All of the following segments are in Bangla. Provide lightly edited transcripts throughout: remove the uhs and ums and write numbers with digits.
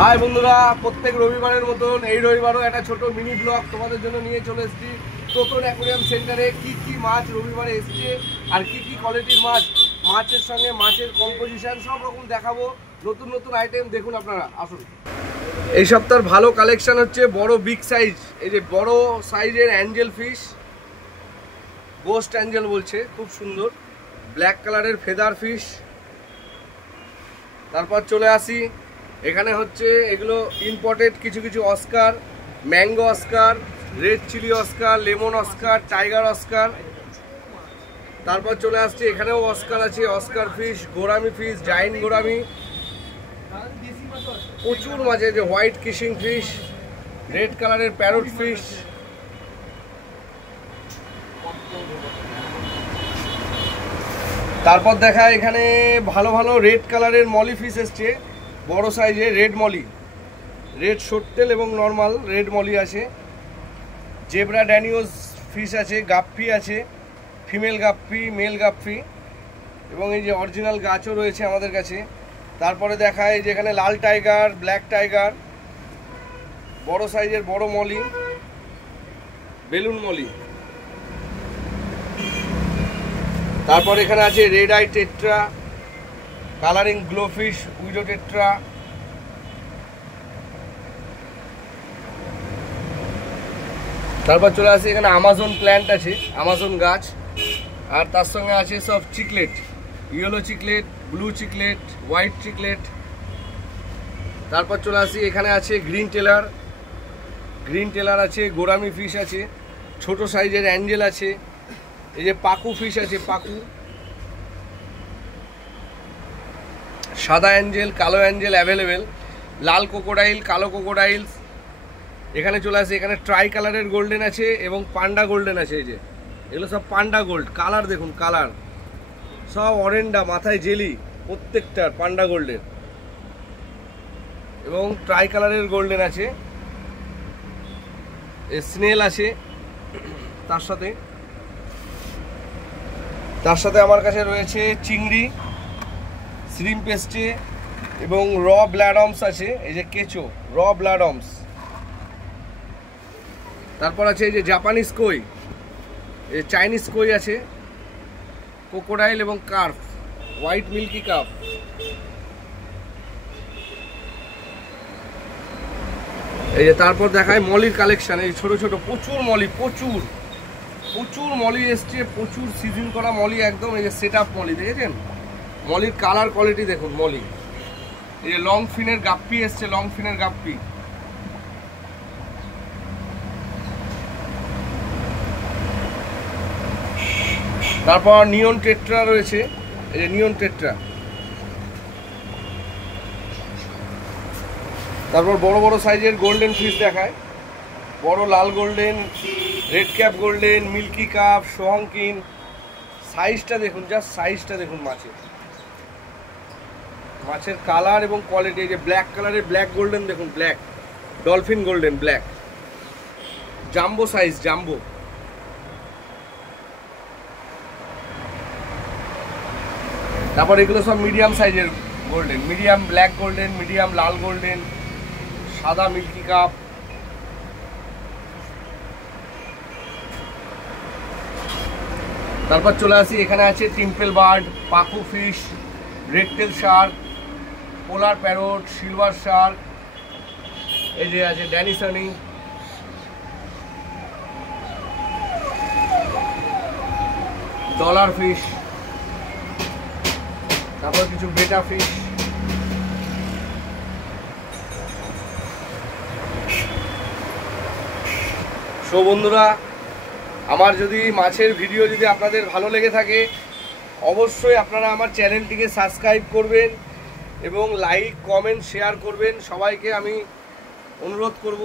হাই বন্ধুরা, প্রত্যেক রবিবারের মতন এই রবিবারও একটা ছোট মিনি ব্লগ তোমাদের জন্য নিয়ে চলে এসেছি। তোতন অ্যাকোয়ারিয়াম সেন্টারে কি কি মাছ রবিবারে এসছে আর কি কি কোয়ালিটির মাছ, মাছের সঙ্গে মাছের কম্পোজিশন সব রকম দেখাবো। নতুন নতুন আইটেম দেখুন, আপনারা আসুন। এই সপ্তাহের ভালো কালেকশন হচ্ছে বড় বিগ সাইজ, এই যে বড় সাইজের অ্যাঞ্জেল ফিশ, গোস্ট অ্যাঞ্জেল বলছে, খুব সুন্দর ব্ল্যাক কালারের ফেদার ফিশ। তারপর চলে আসি, এখানে হচ্ছে এগুলো ইম্পোর্টেড কিছু কিছু oscar, mango oscar, red chilli oscar, lemon oscar, tiger oscar. তারপর চলে আসছে, এখানেও অস্কার আছে, oscar fish, gourami fish, giant gourami, প্রচুর মাছ, যে হোয়াইট কিসিং ফিশ, রেড কালারের প্যারট ফিশ। তারপর দেখা এখানে ভালো ভালো রেড কালারের মলি ফিশ এসছে, বড় সাইজের রেড মলি, রেড শোটটেল এবং নর্মাল রেড মলি আছে। জেব্রা ড্যানিওস ফিশ আছে, গাপ্পি আছে, ফিমেল গাপ্পি, মেল গাপ্পি, এবং এই যে অরিজিনাল গাছও রয়েছে আমাদের কাছে। তারপরে দেখায় যে এখানে লাল টাইগার, ব্ল্যাক টাইগার, বড় সাইজের বড় মলি, বেলুন মলি। তারপর এখানে আছে red eye tetra, colouring glofish, widow tetra. তারপর চলে আসে এখানে আমাজন প্ল্যান্ট আছে, আমাজন গাছ, আর তার সঙ্গে আছে সব chiclet, yellow chiclet, blue chiclet, white chiclet. তারপর চলে আসি, এখানে আছে গ্রিন টেলার, গ্রিন টেলার আছে, গোরামি ফিশ আছে, ছোট সাইজের অ্যাঞ্জেল আছে, এই যে পাকু ফিশ আছে, পাকু, সাদা অ্যাঞ্জেল, কালো অ্যাঞ্জেল অ্যাভেলেবেল, লাল কোকোডাইল, কালো কোকোডাইলস। এখানে চলে আসে, এখানে ট্রাই কালারের গোল্ডেন আছে এবং পান্ডা গোল্ডেন আছে। এই যে এগুলো সব পান্ডা গোল্ড, কালার দেখুন, কালার সব অরেন্ডা, মাথায় জেলি প্রত্যেকটার, পান্ডা গোল্ডেন এবং ট্রাই কালারের গোল্ডেন আছে, স্নেল আছে। তার সাথে আমার কাছে রয়েছে চিংড়ি, শ্রিম্প এসছে এবং র ব্লাডমস আছে, এই যে কেঁচো, র ব্লাডমস। তারপর আছে এই যে জাপানিজ কই, এই চাইনিজ কই আছে, কোকোডাইল এবং কার্প, হোয়াইট মিল্কি কাপ। এই যে তারপর দেখায় মলির কালেকশন, এই ছোট ছোট প্রচুর মলি, প্রচুর প্রচুর মলি এসছে, প্রচুর সিজন করা মলি একদম। এই যে সেট আপ মলি দেখেছেন, মলির কালার কোয়ালিটি দেখুন, মলি। এই যে লং ফিনের গাপ্পি এসছে, লং ফিনের গাপ্পি। তারপর নিয়ন টেট্রা রয়েছে, এই যে নিয়ন টেট্রা। তারপর বড় বড় সাইজের গোল্ডেন ফিশ দেখায়, বড় লাল golden, red cap golden, milky cup, সোহংকিন। সাইজটা দেখুন, জাস্ট সাইজটা দেখুন মাছের কালার এবং কোয়ালিটি। এই যে ব্ল্যাক কালারের ব্ল্যাক গোল্ডেন দেখুন, black dolphin golden, black jumbo size, jumbo. তারপর এগুলো সব মিডিয়াম সাইজের golden, medium black golden, medium লাল গোল্ডেন, সাদা মিল্কি কাপ। তারপর চলে আসি, এখানে আছে টিম্পেল বার্ড, pacu fish, red tail shark, polar parrot, silver shark, এই যে আছে ড্যানিসনি, ডলার ফিশ, তারপর কিছু বেটা ফিশ। সো বন্ধুরা, আমার যদি মাছের ভিডিও যদি আপনাদের ভালো লেগে থাকে, অবশ্যই আপনারা আমার চ্যানেলটিকে সাবস্ক্রাইব করবেন এবং লাইক, কমেন্ট, শেয়ার করবেন। সবাইকে আমি অনুরোধ করব।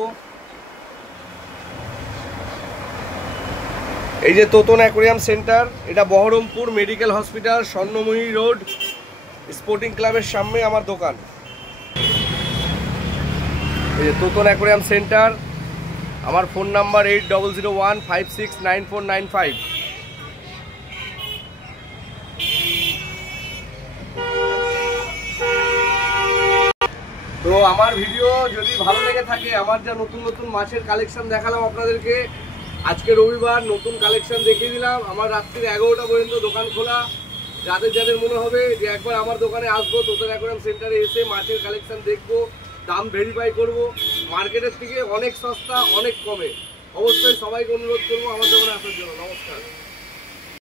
এই যে তোতন অ্যাকোয়ারিয়াম সেন্টার, এটা Baharampur medical hospital, Swarnamoyee road, sporting ক্লাবের সামনে আমার দোকান। এই যে তোতন অ্যাকোয়ারিয়াম সেন্টার, আমার ফোন নাম্বার 8001569495। তো তো আমার ভিডিও যদি ভালো লেগে থাকে, আমার যা নতুন নতুন মাছের কালেকশন দেখালাম আপনাদেরকে, আজকে রবিবার নতুন কালেকশন দেখিয়ে দিলাম। আমার রাত্রির 11টা পর্যন্ত দোকান খোলা। যাদের যাদের মনে হবে যে একবার আমার দোকানে আসবো, তোদের অ্যাকোয়ারিয়াম সেন্টারে এসে মাছের কালেকশন দেখবো, দাম ভেরিফাই করব, মার্কেটের থেকে অনেক সস্তা, অনেক কমে, অবশ্যই সবাইকে অনুরোধ করবো আমার দোকানে আসার জন্য। নমস্কার।